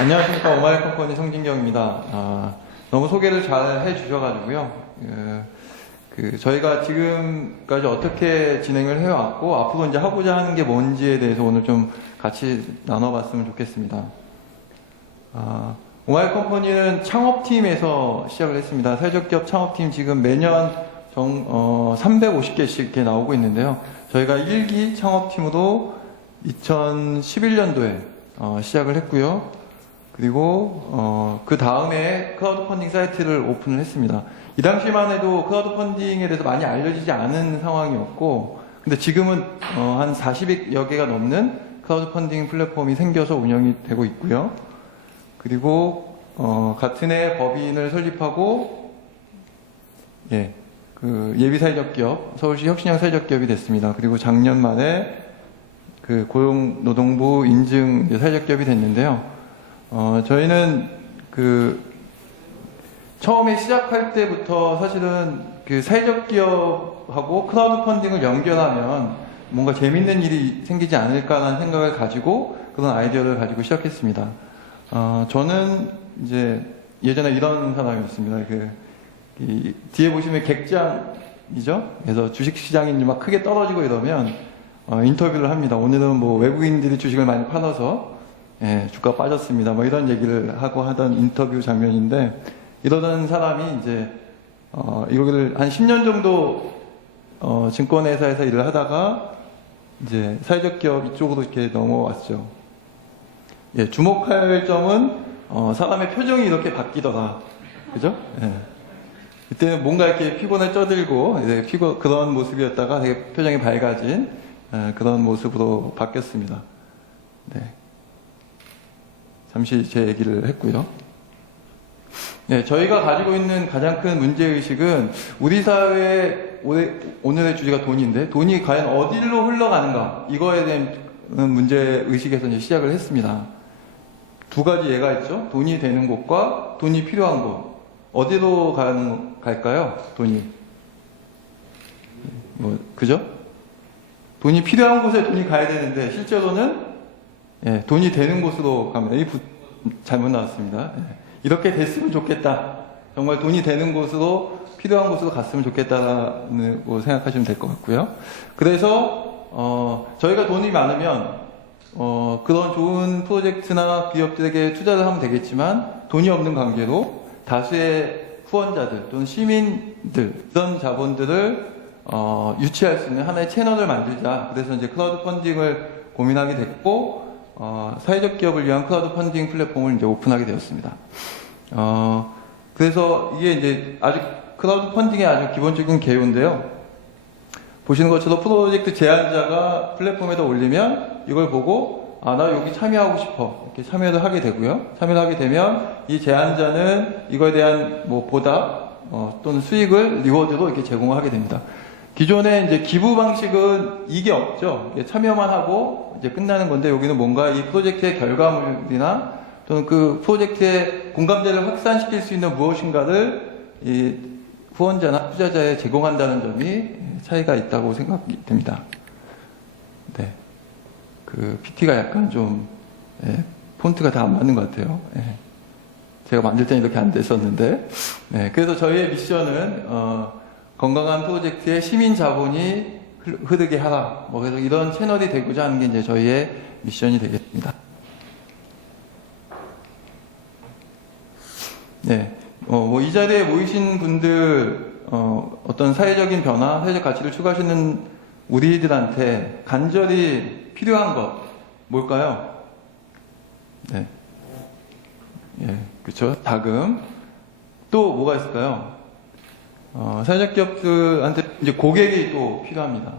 안녕하십니까. 오마이 컴퍼니 성진경입니다. 너무 소개를 잘 해주셔가지고요. 저희가 지금까지 어떻게 진행을 해왔고, 앞으로 이제 하고자 하는 게 뭔지에 대해서 오늘 좀 같이 나눠봤으면 좋겠습니다. 오마이 컴퍼니는 창업팀에서 시작을 했습니다. 사회적 기업 창업팀 지금 매년 350개씩 이렇게 나오고 있는데요. 저희가 1기 창업팀으로 2011년도에 시작을 했고요. 그리고 그 다음에 크라우드 펀딩 사이트를 오픈을 했습니다. 이 당시만 해도 크라우드 펀딩에 대해서 많이 알려지지 않은 상황이었고, 근데 지금은 한 40여 개가 넘는 크라우드 펀딩 플랫폼이 생겨서 운영이 되고 있고요. 그리고 같은 해 법인을 설립하고 예비사회적 기업, 서울시 혁신형 사회적 기업이 됐습니다. 그리고 작년 말에 그 고용노동부 인증 사회적 기업이 됐는데요. 저희는 처음에 시작할 때부터 사실은 그 사회적 기업하고 크라우드 펀딩을 연결하면 뭔가 재밌는 일이 생기지 않을까라는 생각을 가지고 그런 아이디어를 가지고 시작했습니다. 저는 이제 예전에 이런 사람이었습니다. 뒤에 보시면 객장이죠? 그래서 주식시장이 막 크게 떨어지고 이러면 인터뷰를 합니다. 오늘은 뭐 외국인들이 주식을 많이 팔아서 주가 빠졌습니다. 뭐 이런 얘기를 하고 하던 인터뷰 장면인데, 이러던 사람이 이제 이거를 한 10년 정도 증권회사에서 일을 하다가 이제 사회적 기업 이쪽으로 이렇게 넘어왔죠. 주목할 점은 사람의 표정이 이렇게 바뀌더라. 그죠? 그때는 뭔가 이렇게 피곤에 쪄들고 이제 그런 모습이었다가 되게 표정이 밝아진 그런 모습으로 바뀌었습니다. 네. 잠시 제 얘기를 했고요. 저희가 가지고 있는 가장 큰 문제의식은 우리 사회의 오늘의 주제가 돈인데, 돈이 과연 어디로 흘러가는가, 이거에 대한 문제의식에서 이제 시작을 했습니다. 두 가지 예가 있죠. 돈이 되는 곳과 돈이 필요한 곳. 어디로 갈까요? 돈이. 그죠? 돈이 필요한 곳에 돈이 가야 되는데, 실제로는 돈이 되는 곳으로 갑니다. 잘못 나왔습니다. 이렇게 됐으면 좋겠다. 정말 돈이 되는 곳으로, 필요한 곳으로 갔으면 좋겠다고 생각하시면 될 것 같고요. 그래서 저희가 돈이 많으면 그런 좋은 프로젝트나 기업들에게 투자를 하면 되겠지만, 돈이 없는 관계로 다수의 후원자들 또는 시민들, 이런 자본들을 유치할 수 있는 하나의 채널을 만들자. 그래서 이제 크라우드 펀딩을 고민하게 됐고, 사회적 기업을 위한 크라우드 펀딩 플랫폼을 이제 오픈하게 되었습니다. 그래서 이게 이제 아주 크라우드 펀딩의 아주 기본적인 개요인데요. 보시는 것처럼 프로젝트 제안자가 플랫폼에다 올리면 이걸 보고 나 여기 참여하고 싶어, 이렇게 참여를 하게 되고요. 참여를 하게 되면 이 제안자는 이거에 대한 보답 또는 수익을 리워드로 이렇게 제공을 하게 됩니다. 기존에 이제 기부 방식은 이게 없죠. 참여만 하고 이제 끝나는 건데, 여기는 뭔가 이 프로젝트의 결과물이나 또는 그 프로젝트의 공감대를 확산시킬 수 있는 무엇인가를 이 후원자나 투자자에 제공한다는 점이 차이가 있다고 생각이 됩니다. 네. PT가 약간 좀, 폰트가 다 안 맞는 것 같아요. 제가 만들 때는 이렇게 안 됐었는데. 그래서 저희의 미션은, 건강한 프로젝트에 시민 자본이 흐르게 하라. 그래서 이런 채널이 되고자 하는 게 이제 저희의 미션이 되겠습니다. 이 자리에 모이신 분들, 어떤 사회적인 변화, 사회적 가치를 추구하시는 우리들한테 간절히 필요한 것, 뭘까요? 그쵸. 자금. 또 뭐가 있을까요? 사회적 기업들한테 이제 고객이 또 필요합니다.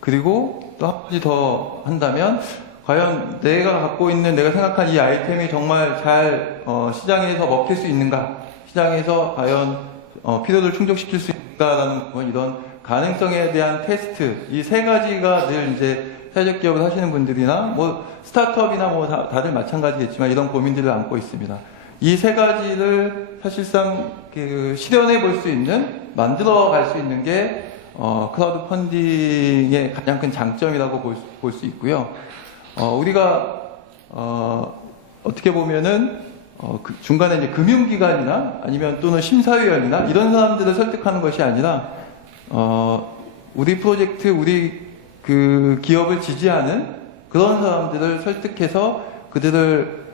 그리고 또 한 가지 더 한다면, 과연 내가 갖고 있는, 내가 생각한 이 아이템이 정말 잘 시장에서 먹힐 수 있는가, 시장에서 과연 필요를 충족시킬 수 있는가라는 이런 가능성에 대한 테스트, 이 세 가지가 늘 이제 사회적 기업을 하시는 분들이나 스타트업이나 다들 마찬가지겠지만 이런 고민들을 안고 있습니다. 이 세 가지를 사실상 실현해 볼 수 있는, 만들어 갈 수 있는 게 크라우드 펀딩의 가장 큰 장점이라고 볼 수 있고요. 우리가 어떻게 보면은 그 중간에 이제 금융기관이나 아니면 또는 심사위원이나 이런 사람들을 설득하는 것이 아니라 우리 프로젝트, 우리 그 기업을 지지하는 그런 사람들을 설득해서 그들을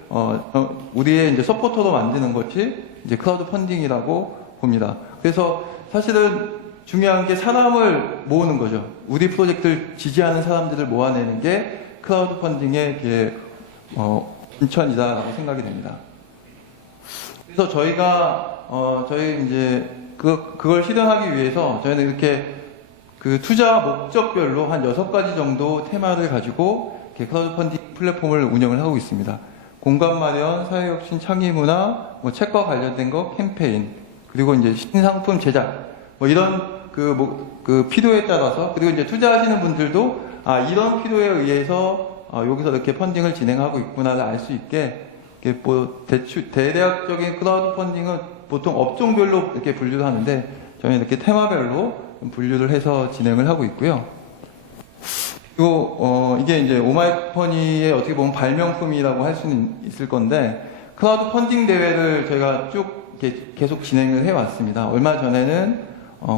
우리의 이제 서포터로 만드는 것이 이제 크라우드 펀딩이라고 봅니다. 그래서 사실은 중요한 게 사람을 모으는 거죠. 우리 프로젝트를 지지하는 사람들을 모아내는 게 크라우드 펀딩의 본천이다라고 생각이 됩니다. 그래서 저희가 저희 이제 그걸 실현하기 위해서 저희는 이렇게 그 투자 목적별로 한 6가지 정도 테마를 가지고 이렇게 크라우드 펀딩 플랫폼을 운영을 하고 있습니다. 공간 마련, 사회혁신, 창의문화, 뭐 책과 관련된 거, 캠페인, 그리고 이제 신상품 제작, 뭐 이런 그 필요에 따라서, 그리고 이제 투자하시는 분들도 이런 필요에 의해서 여기서 이렇게 펀딩을 진행하고 있구나를 알 수 있게 이렇게 뭐 대략적인 크라우드 펀딩은 보통 업종별로 이렇게 분류를 하는데 저희는 이렇게 테마별로 분류를 해서 진행을 하고 있고요. 그리고 이게 이제 오마이퍼니의 어떻게 보면 발명품이라고 할 수는 있을 건데 크라우드 펀딩 대회를 저희가 쭉 이렇게 계속 진행을 해왔습니다. 얼마 전에는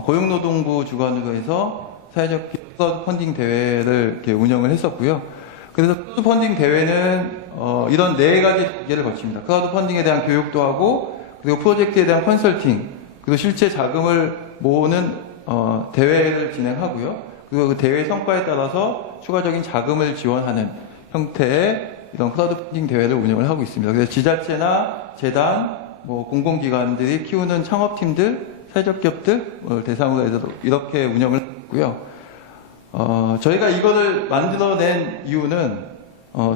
고용노동부 주관으로 해서 사회적 크라우드 펀딩 대회를 이렇게 운영을 했었고요. 그래서 크라우드 펀딩 대회는 이런 4가지 단계를 거칩니다. 크라우드 펀딩에 대한 교육도 하고, 그리고 프로젝트에 대한 컨설팅, 그리고 실제 자금을 모으는 대회를 진행하고요. 그리고 그 대회 성과에 따라서 추가적인 자금을 지원하는 형태의 이런 크라우드 펀딩 대회를 운영을 하고 있습니다. 그래서 지자체나 재단, 뭐 공공기관들이 키우는 창업팀들, 사회적 기업들 대상으로 해서 이렇게 운영을 했고요. 저희가 이거를 만들어낸 이유는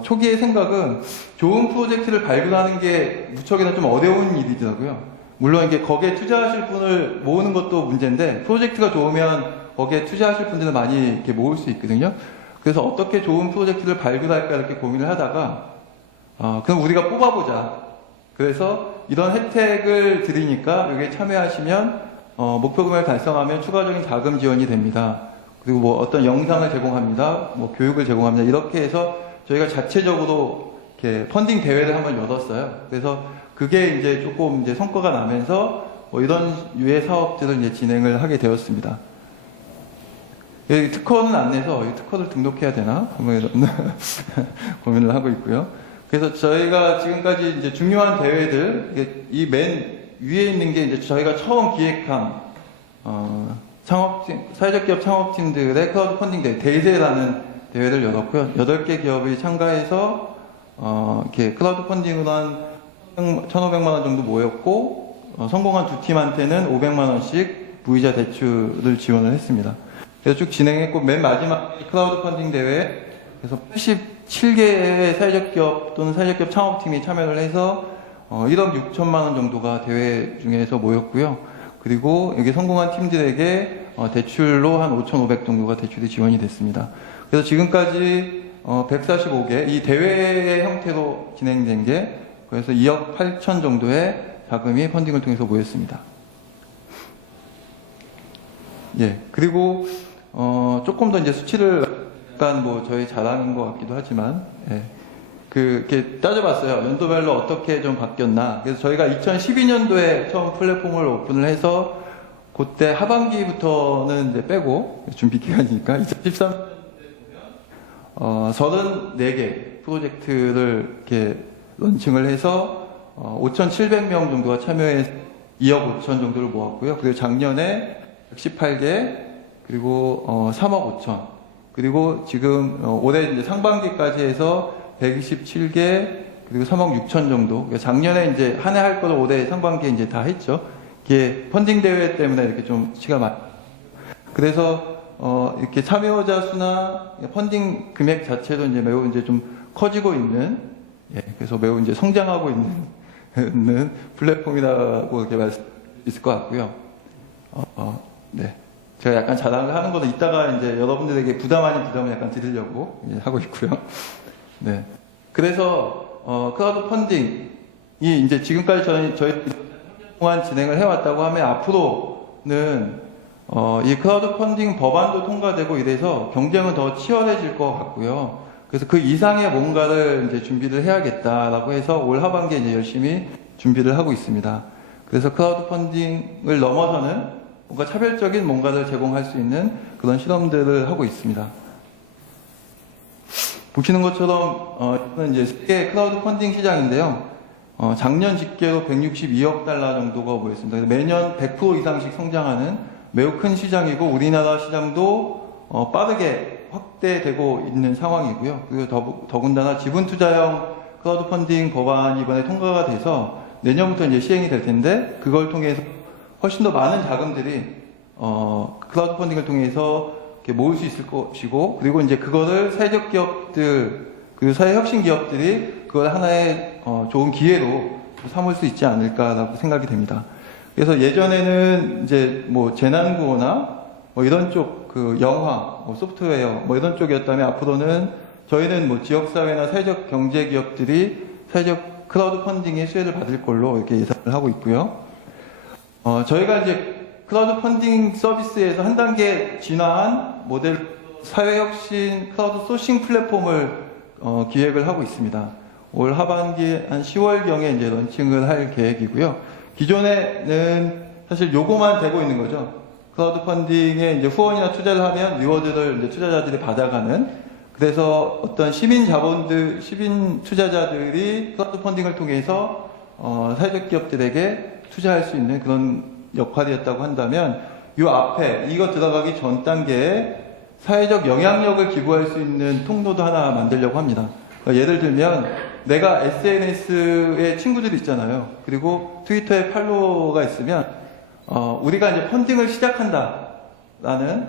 초기의 생각은 좋은 프로젝트를 발굴하는 게 무척이나 좀 어려운 일이더라고요. 물론 이게 거기에 투자하실 분을 모으는 것도 문제인데 프로젝트가 좋으면 거기에 투자하실 분들을 많이 이렇게 모을 수 있거든요. 그래서 어떻게 좋은 프로젝트를 발굴할까 이렇게 고민을 하다가 그럼 우리가 뽑아보자. 그래서 이런 혜택을 드리니까 여기에 참여하시면 목표 금액을 달성하면 추가적인 자금 지원이 됩니다. 그리고 뭐 어떤 영상을 제공합니다. 뭐 교육을 제공합니다. 이렇게 해서 저희가 자체적으로 이렇게 펀딩 대회를 한번 열었어요. 그래서 그게 이제 조금 이제 성과가 나면서 뭐 이런 유의 사업들을 이제 진행을 하게 되었습니다. 여기 특허는 안 내서 이 특허를 등록해야 되나? 고민을 하고 있고요. 그래서 저희가 지금까지 이제 중요한 대회들, 이 맨 위에 있는 게 이제 저희가 처음 기획한 사회적 기업 창업팀들의 크라우드 펀딩 대회, 대세라는 대회를 열었고요. 8개 기업이 참가해서 이렇게 크라우드 펀딩으로 한 1,500만 원 정도 모였고 성공한 2팀한테는 500만 원씩 무이자 대출을 지원을 했습니다. 그래서 쭉 진행했고 맨 마지막 크라우드 펀딩 대회 그래서 87개의 사회적 기업 또는 사회적 기업 창업팀이 참여를 해서 1억 6천만 원 정도가 대회 중에서 모였고요. 그리고 여기 성공한 팀들에게 대출로 한 5,500 정도가 대출이 지원이 됐습니다. 그래서 지금까지 145개 이 대회 형태로 진행된 게 그래서 2억 8천 정도의 자금이 펀딩을 통해서 모였습니다. 예, 그리고 조금 더 이제 수치를 약간 뭐 저희 자랑인 것 같기도 하지만 예, 이렇게 따져봤어요. 연도별로 어떻게 좀 바뀌었나. 그래서 저희가 2012년도에 처음 플랫폼을 오픈을 해서 그때 하반기부터는 이제 빼고 준비 기간이니까 2013년도에 보면 34개 프로젝트를 이렇게 런칭을 해서 5,700명 정도가 참여해서 2억 5천 정도를 모았고요. 그리고 작년에 118개 그리고 3억 5천 그리고 지금 올해 이제 상반기까지 해서 127개 그리고 3억 6천 정도. 작년에 이제 한 해 할 거를 올해 상반기에 이제 다 했죠. 이게 펀딩 대회 때문에 이렇게 좀 시간 많이. 그래서 이렇게 참여자 수나 펀딩 금액 자체도 이제 매우 이제 좀 커지고 있는. 예, 그래서 매우 이제 성장하고 있는 플랫폼이라고 이렇게 말씀 있을 것 같고요. 네. 제가 약간 자랑을 하는 거는 이따가 이제 여러분들에게 부담 아닌 부담을 약간 드리려고 하고 있고요. 네. 그래서, 크라우드 펀딩이 이제 지금까지 저희 3년 동안 진행을 해왔다고 하면 앞으로는, 이 크라우드 펀딩 법안도 통과되고 이래서 경쟁은 더 치열해질 것 같고요. 그래서 그 이상의 뭔가를 이제 준비를 해야겠다라고 해서 올 하반기에 이제 열심히 준비를 하고 있습니다. 그래서 크라우드 펀딩을 넘어서는 뭔가 차별적인 뭔가를 제공할 수 있는 그런 실험들을 하고 있습니다. 보시는 것처럼 이거는 이제 세계 크라우드 펀딩 시장인데요. 작년 집계로 162억 달러 정도가 모였습니다. 그래서 매년 100% 이상씩 성장하는 매우 큰 시장이고 우리나라 시장도 빠르게 확대되고 있는 상황이고요. 그리고 더군다나 지분투자형 크라우드 펀딩 법안이 이번에 통과가 돼서 내년부터 이제 시행이 될 텐데 그걸 통해서 훨씬 더 많은 자금들이 크라우드 펀딩을 통해서 이렇게 모을 수 있을 것이고 그리고 이제 그거를 사회적 기업들 그리고 사회 혁신 기업들이 그걸 하나의 좋은 기회로 삼을 수 있지 않을까라고 생각이 됩니다. 그래서 예전에는 이제 뭐 재난구호나 뭐 이런 쪽 그 영화, 뭐 소프트웨어 뭐 이런 쪽이었다면 앞으로는 저희는 뭐 지역사회나 사회적 경제 기업들이 사회적 크라우드 펀딩의 수혜를 받을 걸로 이렇게 예상을 하고 있고요. 저희가 이제 크라우드 펀딩 서비스에서 한 단계 진화한 모델 사회혁신 크라우드 소싱 플랫폼을 기획을 하고 있습니다. 올 하반기 한 10월경에 이제 런칭을 할 계획이고요. 기존에는 사실 요거만 되고 있는 거죠. 크라우드 펀딩에 이제 후원이나 투자를 하면 리워드를 이제 투자자들이 받아가는 그래서 어떤 시민 투자자들이 크라우드 펀딩을 통해서 사회적 기업들에게 투자할 수 있는 그런 역할이었다고 한다면 이 앞에 이거 들어가기 전 단계에 사회적 영향력을 기부할 수 있는 통로도 하나 만들려고 합니다. 그러니까 예를 들면 내가 SNS에 친구들이 있잖아요. 그리고 트위터에 팔로워가 있으면 우리가 이제 펀딩을 시작한다라는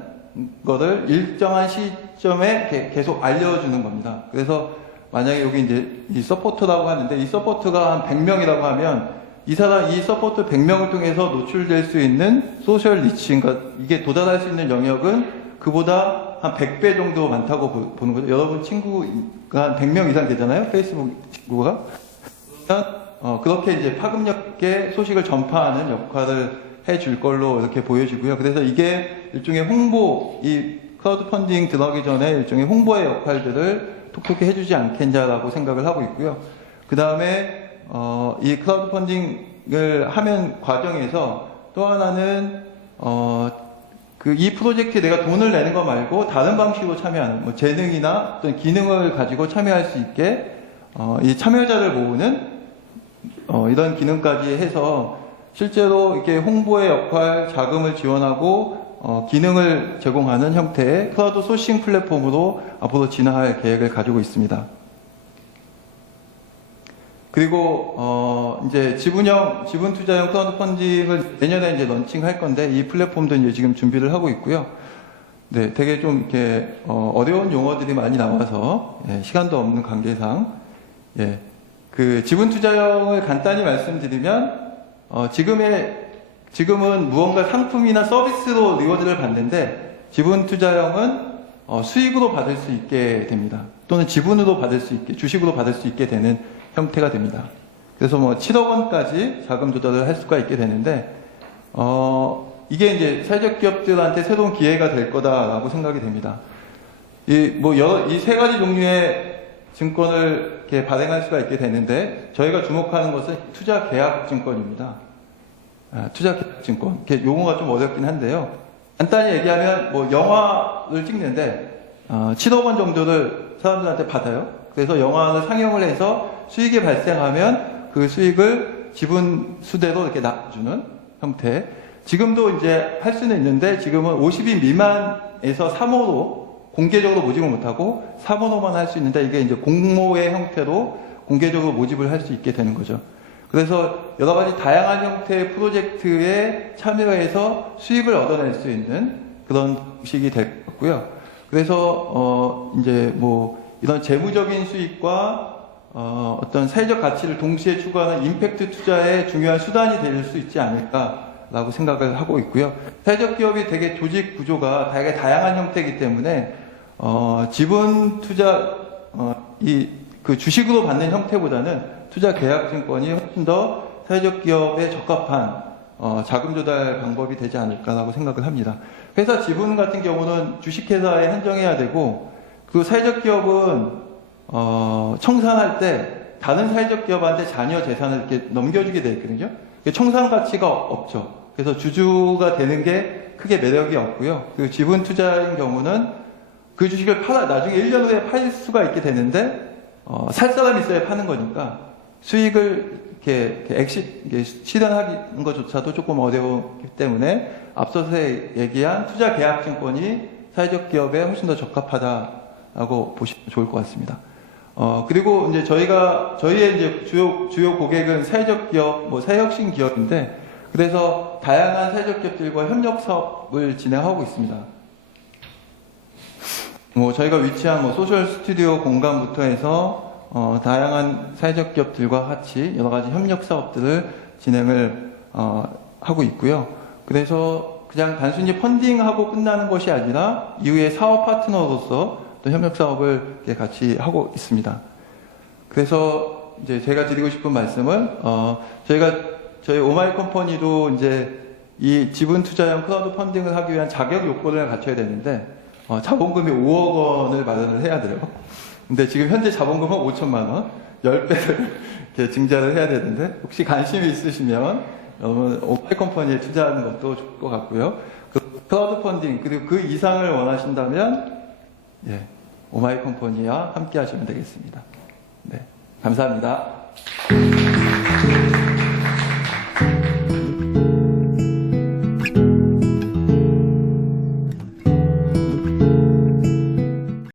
거를 일정한 시점에 계속 알려주는 겁니다. 그래서 만약에 여기 이제 이 서포터라고 하는데 이 서포터가 한 100명이라고 하면 이 서포터 100명을 통해서 노출될 수 있는 소셜 리치, 그러니까 이게 도달할 수 있는 영역은 그보다 한 100배 정도 많다고 보는 거죠. 여러분 친구가 한 100명 이상 되잖아요. 페이스북 친구가. 그러면 그렇게 이제 파급력 있게 소식을 전파하는 역할을 해줄 걸로 이렇게 보여지고요. 그래서 이게 일종의 홍보, 이 크라우드 펀딩 들어가기 전에 일종의 홍보의 역할들을 톡톡히 해주지 않겠냐라고 생각을 하고 있고요. 그 다음에 이 크라우드 펀딩을 하면 과정에서 또 하나는 이 프로젝트에 내가 돈을 내는 거 말고 다른 방식으로 참여하는 뭐 재능이나 어떤 기능을 가지고 참여할 수 있게 이 참여자를 모으는 이런 기능까지 해서 실제로 이렇게 홍보의 역할, 자금을 지원하고 기능을 제공하는 형태의 크라우드 소싱 플랫폼으로 앞으로 진화할 계획을 가지고 있습니다. 그리고 이제 지분 투자형 크라우드 펀딩을 내년에 이제 런칭할 건데 이 플랫폼도 이제 지금 준비를 하고 있고요. 네, 되게 좀 이렇게 어려운 용어들이 많이 나와서 시간도 없는 관계상 그 지분 투자형을 간단히 말씀드리면 지금은 무언가 상품이나 서비스로 리워드를 받는데 지분 투자형은 수익으로 받을 수 있게 됩니다. 또는 지분으로 받을 수 있게, 주식으로 받을 수 있게 되는 형태가 됩니다. 그래서 뭐 7억 원까지 자금 조달을 할 수가 있게 되는데 이게 이제 사회적 기업들한테 새로운 기회가 될 거다라고 생각이 됩니다. 이 세 가지 종류의 증권을 이렇게 발행할 수가 있게 되는데 저희가 주목하는 것은 투자 계약 증권입니다. 투자 계약 증권. 이렇게 용어가 좀 어렵긴 한데요. 간단히 얘기하면 뭐 영화를 찍는데 7억 원 정도를 사람들한테 받아요. 그래서 영화를 상영을 해서 수익이 발생하면 그 수익을 지분 수대로 이렇게 나눠주는 형태. 지금도 이제 할 수는 있는데 지금은 50인 미만에서 3호로 공개적으로 모집을 못하고 3호로만 할 수 있는데 이게 이제 공모의 형태로 공개적으로 모집을 할 수 있게 되는 거죠. 그래서 여러 가지 다양한 형태의 프로젝트에 참여해서 수익을 얻어낼 수 있는 그런 방식이 될 것 같고요. 그래서 이제 뭐 이런 재무적인 수익과 어떤 사회적 가치를 동시에 추구하는 임팩트 투자의 중요한 수단이 될 수 있지 않을까라고 생각을 하고 있고요. 사회적 기업이 되게 조직 구조가 되게 다양한 형태이기 때문에 지분 투자 그 주식으로 받는 형태보다는 투자 계약 증권이 훨씬 더 사회적 기업에 적합한 자금 조달 방법이 되지 않을까라고 생각을 합니다. 회사 지분 같은 경우는 주식회사에 한정해야 되고 그 사회적 기업은 청산할 때 다른 사회적 기업한테 자녀 재산을 이렇게 넘겨주게 돼 있거든요. 청산 가치가 없죠. 그래서 주주가 되는 게 크게 매력이 없고요. 그 지분 투자인 경우는 그 주식을 나중에 1년 후에 팔 수가 있게 되는데, 살 사람이 있어야 파는 거니까 수익을 실현하는 것조차도 조금 어려웠기 때문에 앞서서 얘기한 투자 계약 증권이 사회적 기업에 훨씬 더 적합하다라고 보시면 좋을 것 같습니다. 그리고 이제 저희의 이제 주요 고객은 사회적 기업, 사회혁신 기업인데, 그래서 다양한 사회적 기업들과 협력 사업을 진행하고 있습니다. 저희가 위치한 소셜 스튜디오 공간부터 해서 다양한 사회적 기업들과 같이 여러 가지 협력 사업들을 진행을 하고 있고요. 그래서 그냥 단순히 펀딩하고 끝나는 것이 아니라 이후에 사업 파트너로서 또 협력 사업을 같이 하고 있습니다. 그래서 이제 제가 드리고 싶은 말씀은 저희 오마이 컴퍼니도 이제 이 지분 투자형 크라우드 펀딩을 하기 위한 자격 요건을 갖춰야 되는데 자본금이 5억 원을 마련을 해야 돼요. 근데 지금 현재 자본금은 5천만 원, 10배를 이렇게 증자를 해야 되는데, 혹시 관심이 있으시면 여러분 오마이 컴퍼니에 투자하는 것도 좋을 것 같고요. 그 크라우드 펀딩 그리고 그 이상을 원하신다면 오마이 컴퍼니와 함께 하시면 되겠습니다. 네, 감사합니다.